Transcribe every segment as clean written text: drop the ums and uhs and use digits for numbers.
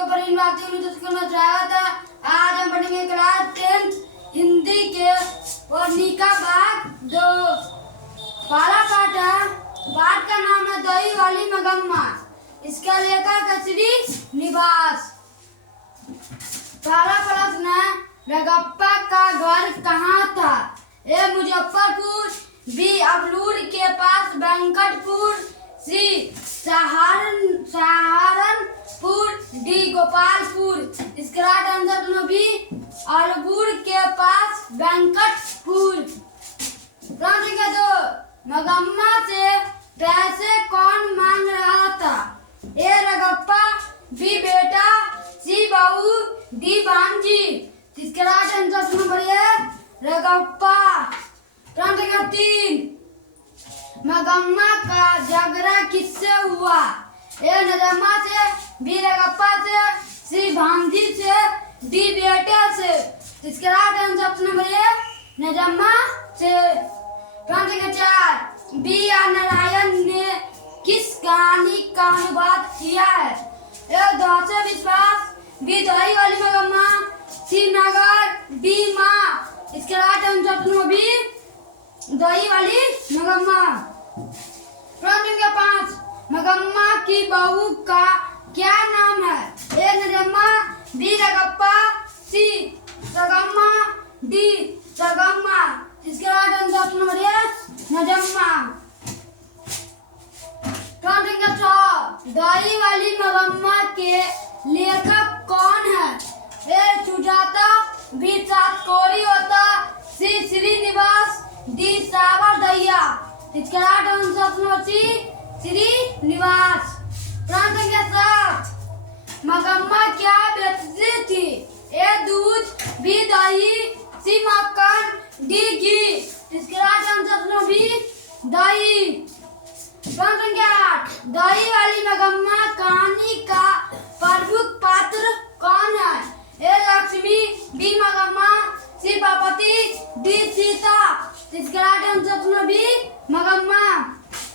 को परिंद भारती उन्नीस स्कूल में स्वागत है। आज हम पढ़ेंगे क्लास 10 हिंदी के पढ़ने का भाग 2। पहला पाठ है, पाठ का नाम है दही वाली मगम्मा। इसका लेखक है श्री निवास। पहला प्रश्न है, रगप्पा का घर कहाँ था? ए मुजफ्फरपुर, बी अबलूर के पास वेंकटपुर, सी सहारनपुर, डी गोपालपुर। इसका राइट आंसर दोनों बी अबलूर के पास वेंकटपुर। प्रश्न संख्या 2, मगम्मा से पैसे कौन मांग रहा था? ए रगप्पा, बी बेटा, सी बहू, डी भांजी। इसका राइट आंसर दोनों बढ़िया रगप्पा। प्रश्न संख्या 3, मगम्मा का झगड़ा किससे हुआ? ए नजम्मा से, बी रगप्पा से, सी भांजी से, डी बेटे से। इसका राइट आंसर नंबर ए नजम्मा से। प्रश्न संख्या 4, बी आर नारायण ने किस कहानी का अनुवाद किया है? ए दौसे विश्वास, बी दही वाली मगम्मा, सी नगर, डी माँ। इसका राइट आंसर बी दही वाली मगम्मा। प्रश्न संख्या 5, मगम्मा की बहू का क्या नाम है? ए नजम्मा, बी रगप्पा, सी सगम्मा, डी सगम्मा। इसका राइट आंसर बढ़िया नजम्मा। प्रश्न संख्या 6, दही वाली मगम्मा के लेखक कौन है? ए सुजाता, बी सातकोरी होता, सी श्रीनिवास, डी सावरदैया। इसका राइट आंसर सी श्रीनिवास। प्रश्न संख्या 7, मगम्मा क्या बेचती थी? ए दूध, बी दही, सी मक्खन, डी घी। इसका राइट आंसर बी दही। प्रश्न संख्या 8, दही वाली मगम्मा कहानी का प्रमुख पात्र कौन है? ए लक्ष्मी, बी मगम्मा, सी पार्वती, डी सीता। इसका राइट आंसर बी मगम्मा।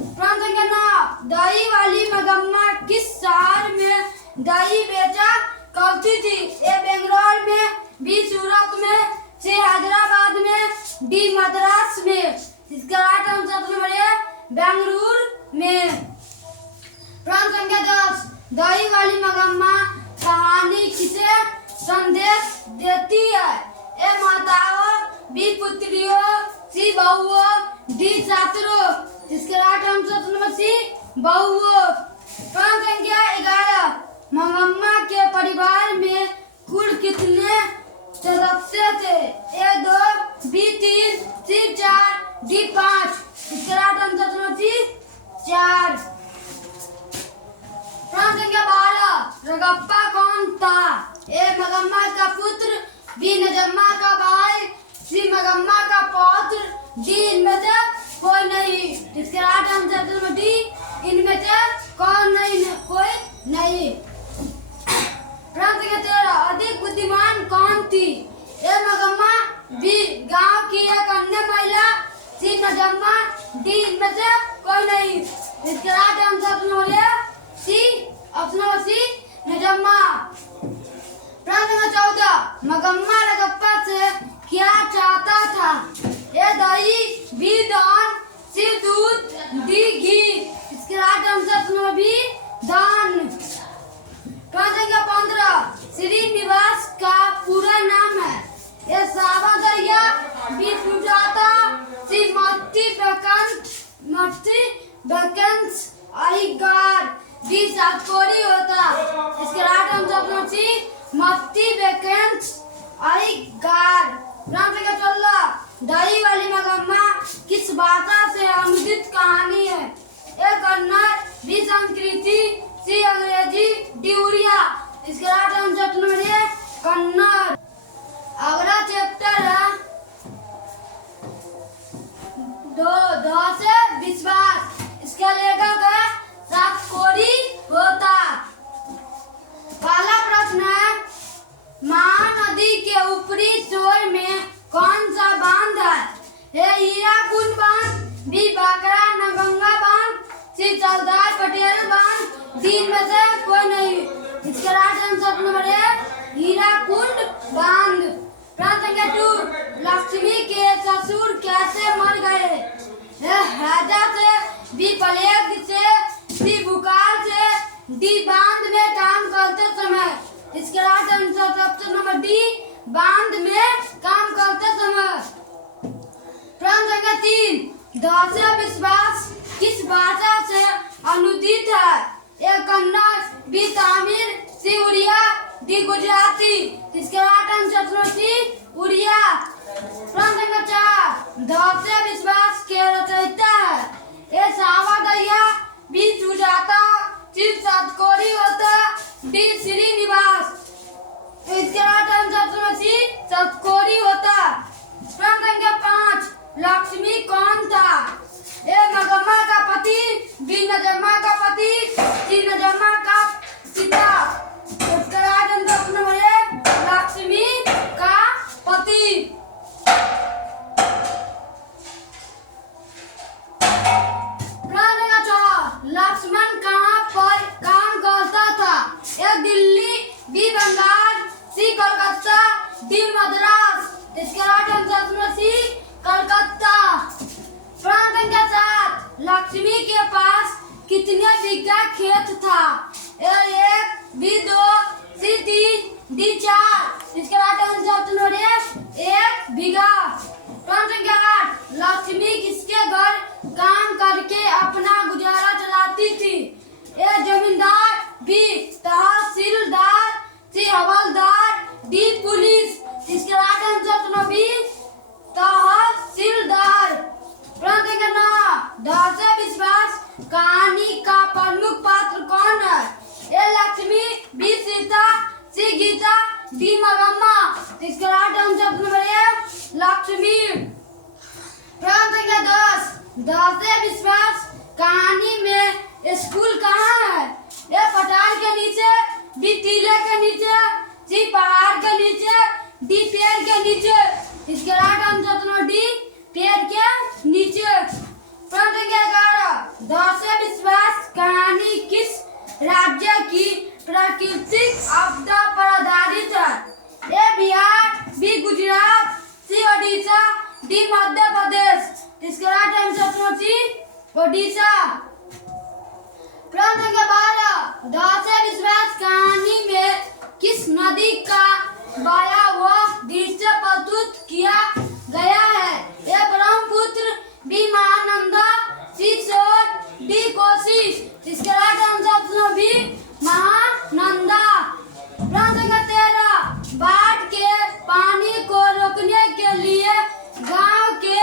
प्रश्न संख्या 9, दही वाली मगम्मा किस शहर में दही बेचा करती थी? ए बेंगलोर में, बी सूरत में, सी हैदराबाद में, डी मद्रास में। इसका राइट आंसर है बेंगलुरु में। प्रश्न संख्या 10, दही वाली मगम्मा कहानी किसे संदेश देती है? ए माताओं, बी पुत्रियों, सी बहुओं, डी छात्रों। इसके राइट आंसर सी बहुओं। प्रश्न संख्या 11, मगम्मा के परिवार में कुल कितने सदस्य थे? ए 2, बी 3, सी 4, डी 5। इसके राइट आंसर सी 4। प्रश्न संख्या 12, रगप्पा कौन था? ए मगम्मा का पुत्र, बी नजम्मा का भाई, सी मगम्मा का पौत्र, डी इनमें से कोई नहीं। इसके राइट आंसर डी इनमें से कोई नहीं। प्रश्न संख्या 13, अधिक बुद्धिमान कौन थी? ए मगम्मा, बी गांव की एक अन्य महिला, सी नजम्मा, डी इनमें से कोई नहीं। इसके right answer C option C नजम्मा। प्रश्न संख्या 14, मगम्मा रगप्पा से क्या चाहता था? ए दही, बी दान, सी दूध, डी घी। इसके राइट आंसर बी दान। प्रश्न संख्या 15, श्रीनिवास का पूरा नाम है? ए सावरदैया, बी सुजाता, सी मत्ती बेकंस अहिगार, डी सातकोरी होता। इसके राइट आंसर सी मत्ती बेकंस अहिगार। प्रश्न संख्या 16, दही वाली मगम्मा किस भाषा से अनुदित कहानी है? ए कन्नड़, बी संस्कृति, सी अंग्रेजी, डी उड़िया। इसके राइट आंसर है कन्नड़। अगला चैप्टर है दो से विश्वास। इसका लेखक है सातकोरी होता। पहला प्रश्न है, महानदी के ऊपरी छोर में कौन सा बांध है? ए हीराकुंड बांध, बी बाकरा नगंगा बांध, सी सरदार पटेल बांध, डी में से कोई नहीं। इसका राइट आंसर संख्या 2 लक्ष्मी के ससुर कैसे मर गए? हैजा से, बी प्लेग से, सी बुखार से, डी बांध में काम करते समय। इसके right answer option number D, बांध में काम करते समय। प्रश्न संख्या 3 दास्य विश्वास किस भाषा से अनुदित है? ए कन्नड़, बी तमिल, सी उड़िया, डी गुजराती। इसके राइट आंसर सी उड़िया। प्रश्न संख्या 4 दास्य विश्वास के रचयिता है? ए सावरकरिया, बी सुजाता, सी सातकोरी होता, डी श्रीनिवास। तो इसके राइट आंसर सी सातकोरी होता। प्रश्न संख्या 5 लक्ष्मी कौन था? ए नजम्मा का पति, बी नजम्मा का पति, सी नजम्मा का पिता। इसका राइट आंसर नंबर ए लक्ष्मी का पति। प्रश्न 4 लक्ष्मण कहाँ पर काम करता था? ए दिल्ली, बी बंगाल, सी कोलकाता, डी मद्रास। इसके राइट आंसर सी कलकत्ता। प्रश्न संख्या 7 लक्ष्मी के पास कितने बीघा खेत था? ए 1, बी 2, सी 3, डी 4। इसके राइट आंसर नंबर 1 बीघा। प्रश्न संख्या 8 लक्ष्मी किसके घर काम करके अपना गुजारा चलाती थी? ए जमींदार, बी तहसीलदार, सी हवलदार, डी पुलिस। इसके राइट आंसर नंबर बी तहसीलदार। प्रश्न संख्या 9 दास्य विश्वास कहानी का प्रमुख पात्र कौन है? ए लक्ष्मी, बी सीता, सी गीता, डी मंगम्मा। इसके राइट आंसर नंबर ए लक्ष्मी। प्रश्न संख्या 10 दास्य विश्वास कहानी में स्कूल कहाँ है? ए पठार के नीचे, बी टीले के नीचे, सी पहाड़ के नीचे, डी पेड़ के नीचे। इसके राइट आंसर नंबर डी पेड़ के नीचे। प्रश्न संख्या 11 दास्य विश्वास कहानी किस राज्य की प्राकृतिक आपदा पर आधारित है? ए बिहार, बी गुजरात, सी ओडिशा, डी मध्य प्रदेश। इसके राइट आंसर सी ओडिशा। प्रश्न संख्या 12 दास्य विश्वास कहानी में किस नदी का बहाया हुआ दृश्य प्रस्तुत किया गया है? ए ब्रह्मपुत्र, बी महानंदा, सी सोन, डी कोसी। इसके राइट आंसर बी महानंदा। प्रश्न संख्या 13 बाढ़ के पानी को रोकने के लिए गांव के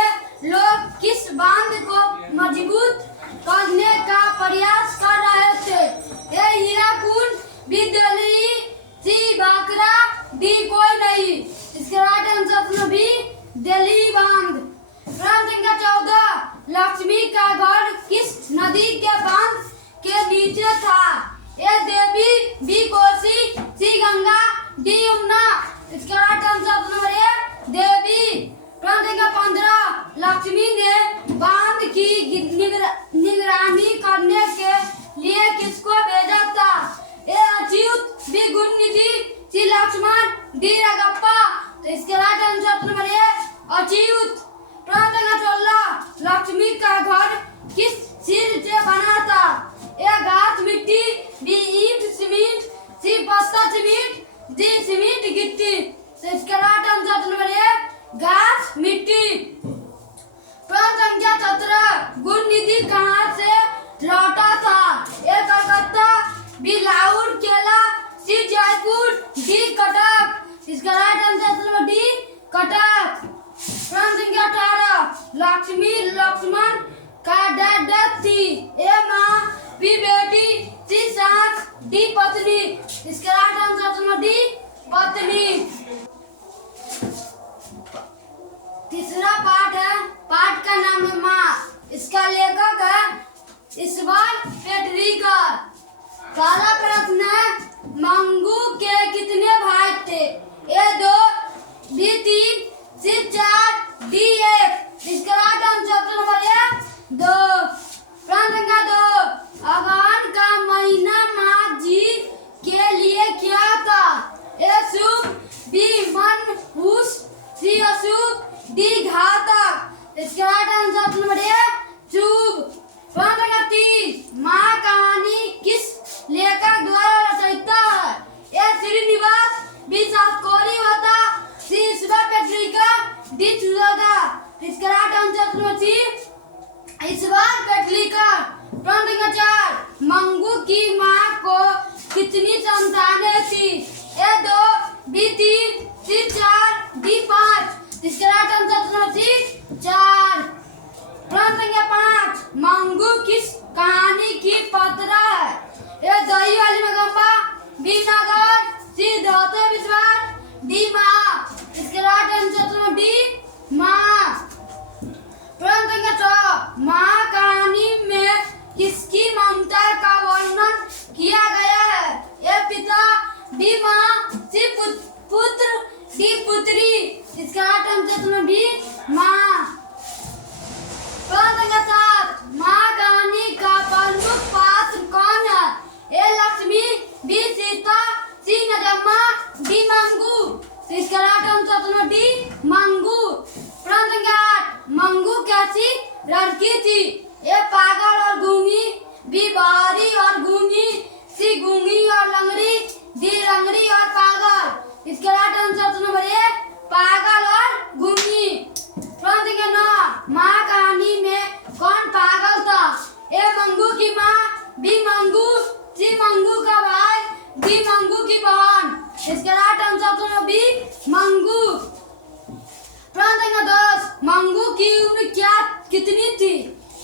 लोग किस बांध को मजबूत करने का प्रयास कर रहे थे? ए हीराकुंड, बी दिल्ली, सी बाकरा, डी कोई नहीं। इसके राइट आंसर बी दिल्ली बांध। प्रश्न संख्या 14 लक्ष्मी का घर किस नदी के बांध के नीचे था? ए देवी, बी कोसी, सी गंगा, डी यमुना। इसके राइट आंसर नंबर ए देवी। प्रश्न संख्या 15 लक्ष्मी ने बांध की निगरानी करने के लिए किसको भेजा था? ए अच्युत, बी गुणनिधि, सी लक्ष्मण, डी रगप्पा। तो इसके राइट आंसर नंबर ए अच्युत। प्रश्न संख्या 16 लक्ष्मी का घर किस चीज से बना था? ए घास मिट्टी, बी ईंट सीमेंट, सी पत्थर सीमेंट, डी सीमेंट गिट्टी। तो इसका राइट आंसर नंबर ए घास मिट्टी। प्रश्न संख्या 17 गुणनिधि कहाँ से लौटा था? ए कलकत्ता, बी लाहौर केला, सी जयपुर, डी कटक। इसका right answer number D Cuttack. प्रश्न संख्या 18 लक्ष्मी लक्ष्मण का डैड थी? ए माँ, बी बेटी, सी सास, डी पत्नी। इसका राइट आंसर नंबर डी पत्नी। तीसरा पाठ है, पाठ का नाम है माँ। इसका लेखक है ईश्वर पेटरीकर। पहला प्रश्न है मंगू के कितने भाई थे? ए 2, बी 3, सी 4, डी 1। इसका राइट आंसर नंबर है 2। प्रश्न संख्या 2 अगहन का महीना माँ जी के लिए क्या था? ए शुभ, बी मनहूस, सी सी अशुभ, डी घातक। इसके right answer option number A शुभ। प्रश्न संख्या 30 माँ कहानी किस लेखक द्वारा रचित है? ए श्रीनिवास, बी सातकोरी होता, सी ईश्वर पेटलिका, डी सुजाता। इसका right answer option number C ईश्वर पेटलिका। प्रश्न संख्या 4 मंगू की माँ को कितनी संतानें थी? A 2, B 3, C 4, D 5। इसका right answer option number C 4। प्रश्न संख्या 5 मंगू किस कहानी की पात्रा है? ए दही वाली मगम्बा, बी नागर, सी धोते विश्वास, डी माँ। इसके राइट आंसर डी माँ। प्रश्न संख्या 6 माँ कहानी में किसकी ममता का वर्णन किया गया है? ए पिता, डी माँ, सी पुत्र, डी पुत्री। इसका राइट आंसर बी माँ। प्रश्न संख्या 7 माँ कहानी का प्रमुख पात्र कौन है? ए लक्ष्मी, बी सीता, सी नजम्मा, डी मंगू। इसका राइट आंसर डी मंगू। प्रश्न संख्या 8 मंगू कैसी लड़की थी? ए पागल और गूंगी, बी बाहरी और गूंगी, सी गूंगी और लंगड़ी, डी लंगड़ी और पागल। इसका राइट आंसर नंबर ए पागल और गूंगी। प्रश्न संख्या 9 माँ कहानी में कौन पागल था? ए मंगू की माँ, बी मंगू, सी मंगू का भाई, डी मंगू की बहन। इसका राइट आंसर बी मंगू। प्रश्न संख्या 10 मंगू की उम्र कितनी थी?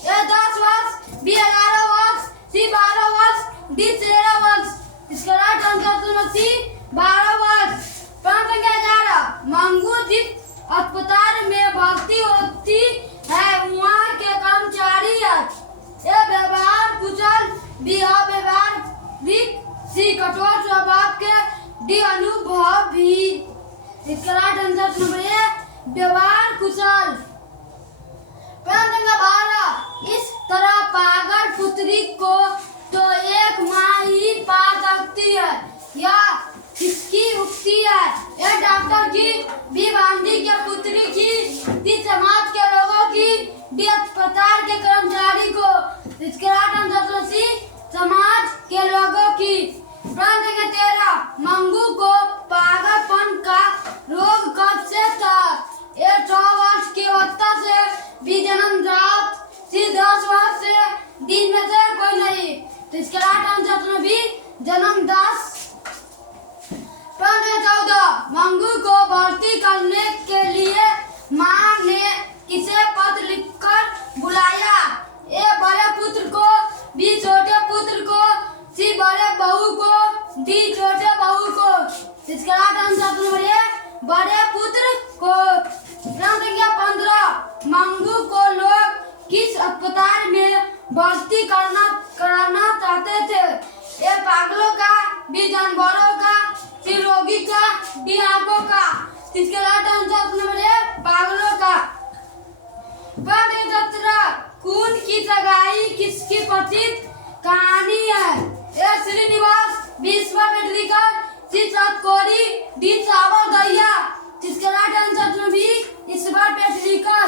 ए 10 वर्ष, बी 11 वर्ष, सी 12 वर्ष, डी 13 वर्ष। इसका राइट आंसर सी 12 वर्ष। प्रश्न संख्या 11 मंगू जिस अस्पताल में भर्ती होती है वहाँ के कर्मचारी है? ए व्यवहार कुशल, बी अव्यवहारिक, सी कठोर स्वभाव के, डी अनुभवी। इसका राइट आंसर नंबर ए व्यवहार कुशल। प्रश्न संख्या 12 इस तरह पागल पुत्री को तो एक माँ ही पा सकती है या किसकी उक्ति है? ए डॉक्टर की, बी गांधी के पुत्री की, डी समाज के लोगों की, डी अस्पताल के कर्मचारी को। इसके राइट आंसर सी समाज के लोगों की। प्रश्न संख्या 13 मंगू को पागलपन का रोग कब से था? ए 6 वर्ष की अवस्था से, बी जन्मजात, सी 10 वर्ष से, डी में से कोई नहीं। तो इसका राइट आंसर बी जन्मजात। प्रश्न 14 मंगू को भर्ती करने के लिए माँ ने किसे पत्र लिखकर बुलाया? ए बड़े पुत्र को, बी छोटे पुत्र को, सी बड़े बहू को, डी छोटे बहू को। इसका राइट आंसर है बड़े पुत्र को। प्रश्न संख्या 15 मंगू को लोग किस अस्पताल में भर्ती कराना चाहते थे? ए पागलों का, बी जानवरों का, सी रोगी का, डी आंखों का। इसके राइट आंसर है पागलों का। प्रश्न 17 खून की सगाई किसकी प्रसिद्ध कहानी है? ए श्रीनिवास, बी ईश्वर पेटलिका, सी सातकोरी, डी सावर दैया। इसके राइट आंसर बी ईश्वर पेटलिका।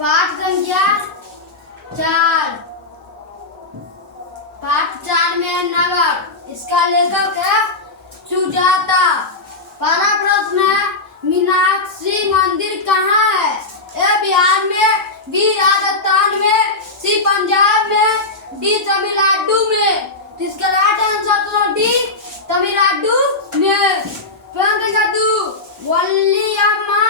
पाठ संख्या 4 पाठ 4 में नगर। इसका लेखक है सुजाता। पहला प्रश्न है मीनाक्षी मंदिर कहाँ है? ए बिहार में, बी राजस्थान में, सी पंजाब में, डी तमिलनाडु में। इसका राइट आंसर डी तमिलनाडु में। प्रश्न संख्या 2 वल्लियम्मा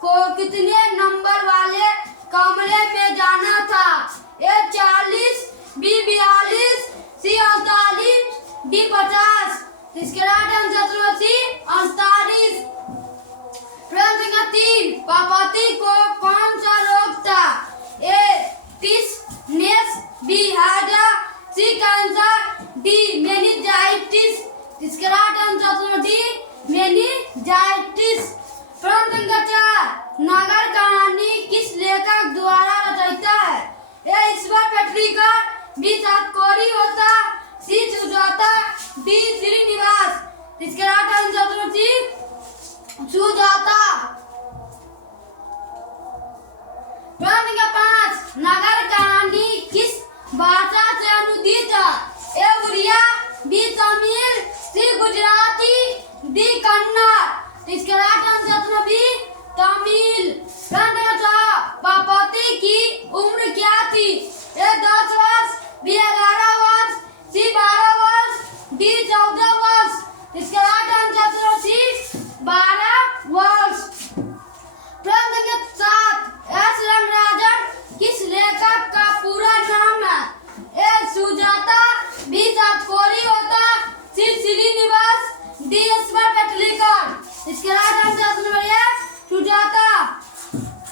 को कितने नंबर वाले कमरे में जाना था? ए 40, बी 42, सी 48, डी 50। इसके राइट आंसर सी 48। प्रश्न संख्या 3 पार्वती को कौन सा रोग था? ए टिसनेस, बी हैजा, सी कैंसर, डी मेनिंजाइटिस। इसके राइट आंसर डी मेनिंजाइटिस। प्रश्न संख्या 4 नगर कहानी किस लेखक द्वारा रचित है? ए ईश्वर पेटलिका, बी सातकोरी होता, सी सुजाता, डी श्रीनिवास। इसके right answer C B Tamil, C Gujarati, D Kannada. इसके राइट आंसर में बी तमिल। पार्वती की उम्र क्या थी? ए 10 वर्ष, बी 11 वर्ष, सी 12 वर्ष, डी 14 वर्ष। इसके राइट आंसर है सी 12 वर्ष। प्रश्न संख्या 7, एस रंगराजन किस लेखक का पूरा नाम है? ए सुजाता, बी सातकोरी होता, सी श्रीनिवास, डी ईश्वर पेटलीकर। इसके राइट आंसर नंबर ए सुजाता।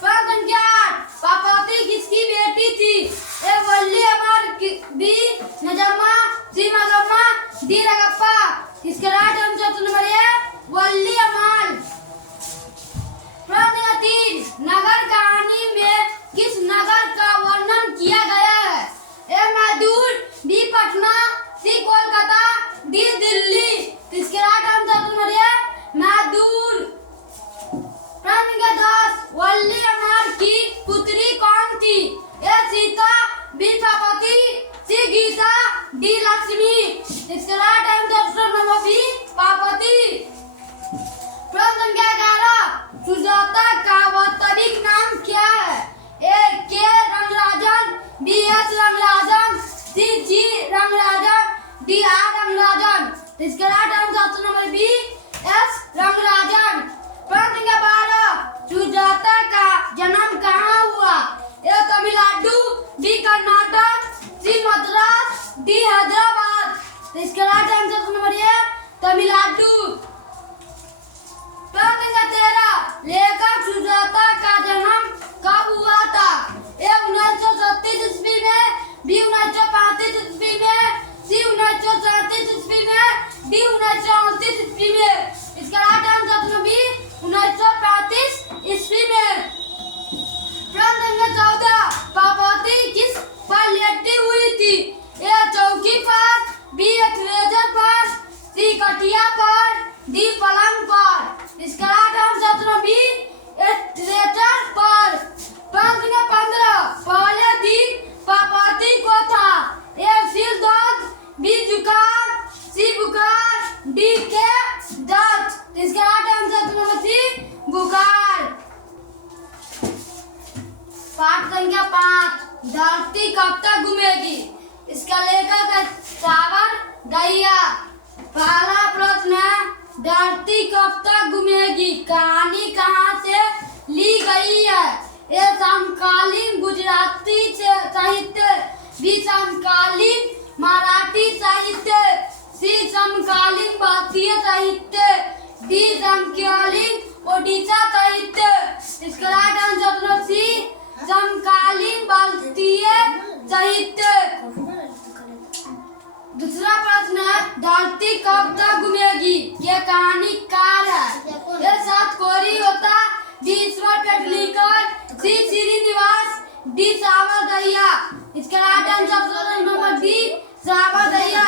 प्रश्न संख्या 8, पार्वती किसकी बेटी थी? ए वल्ली अमर, बी नजम्मा, सी मगम्मा, डी रगप्पा। इसके राइट आंसर नंबर ए वल्ली अमर। प्रश्न 3, नगर कहानी में किस नगर का वर्णन किया गया है? A Mysore, B Patna, C Kolkata, D Delhi. इसके right answer number A Mysore. प्रश्न 10, वल्ली अमर की पुत्री कौन थी? A Sita, B Parvati, C Gita, D Lakshmi. इसके right answer number B Parvati. प्रश्न 11, सुजाता का वास्तविक नाम क्या है? A K Rangarajan, B S Rangarajan, C G Rangarajan, D R Rangarajan. इसके right answer number B S Rangarajan. प्रश्न 12, सुजाता का जन्म कहाँ हुआ? A Tamil Nadu, B Karnataka, C Madras, D Hyderabad. इसके right answer number A Tamil Nadu. प्रश्न 13, लेखक सुजाता का जन्म कब हुआ था? ए 1937 ईस्वी में, बी 1935 ईस्वी में, सी 1937 ईस्वी में, डी 1938 ईस्वी में। इसका राइट आंसर है बी 1935 ईस्वी में। प्रश्न 14, पार्वती किस पर लेटी हुई थी? ए चौकी पर, बी थ्रेसर पर, सी खटिया पर, डी पलंग पर। इसका राइट आंसर है बी थ्रेसर पर। प्रश्न 15, पहले दिन पार्वती को था? ए सिर दर्द, बी जुकाम, सी बुखार, डी के दर्द। इसका राइट आंसर नंबर सी बुखार। पाठ संख्या 5, धरती कब तक घूमेगी? इसका लेखक है सावर दैया। पहला प्रश्न है, धरती कब तक घूमेगी कहानी कहाँ से ली गई है? ए समकालीन गुजराती साहित्य, बी समकालीन मराठी साहित्य, सी समकालीन भारतीय साहित्य, डी समकालीन ओडिशा साहित्य। इसका राइट आंसर है सी समकालीन भारतीय साहित्य। दूसरा प्रश्न है, धरती कब तक घूमेगी? ये कहानीकार है। ये सातकोरी होता, बी ईश्वर पेटलीकर, सी श्रीनिवास, डी सावर दैया। इसका राइट आंसर नंबर डी सावर दैया।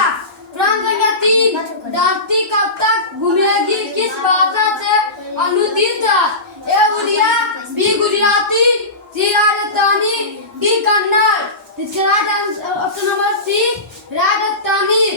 प्रश्न संख्या 3, धरती कब तक घूमेगी किस भाषा से अनुदित है? A Oriya, B Gujarati, C Rajasthani, D Kannada. इसका right answer option number C Rajasthani.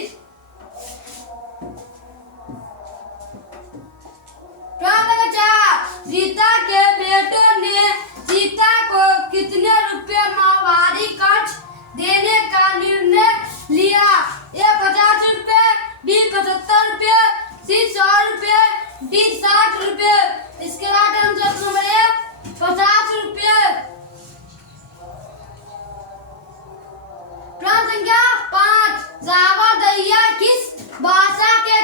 प्रश्न 4, सीता के बेटों ने सीता को कितने रुपए माहवारी खर्च देने का निर्णय लिया? ए 50 रुपए, बी 75 रुपए, सी 100 रुपए, डी 60 रुपए। इसके राइट आंसर नंबर ए 50 रुपए। प्रश्न संख्या 5, सावर दैया किस भाषा के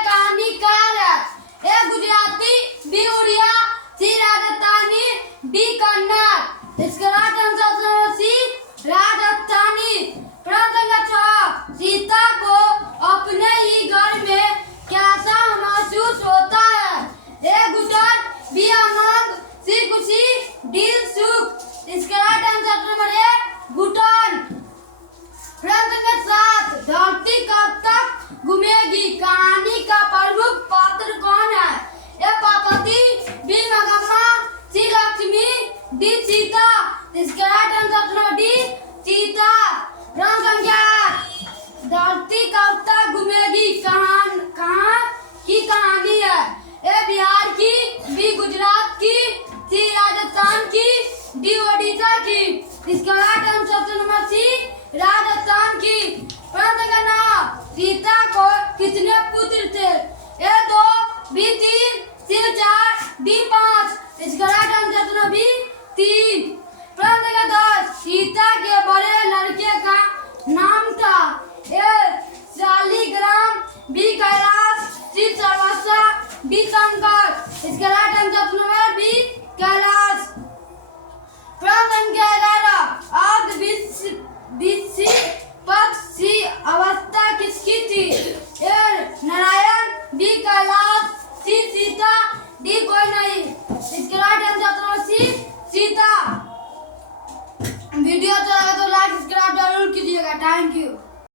वीडियो अच्छा लगा तो लाइक सब्सक्राइब जरूर कीजिएगा। Thank you.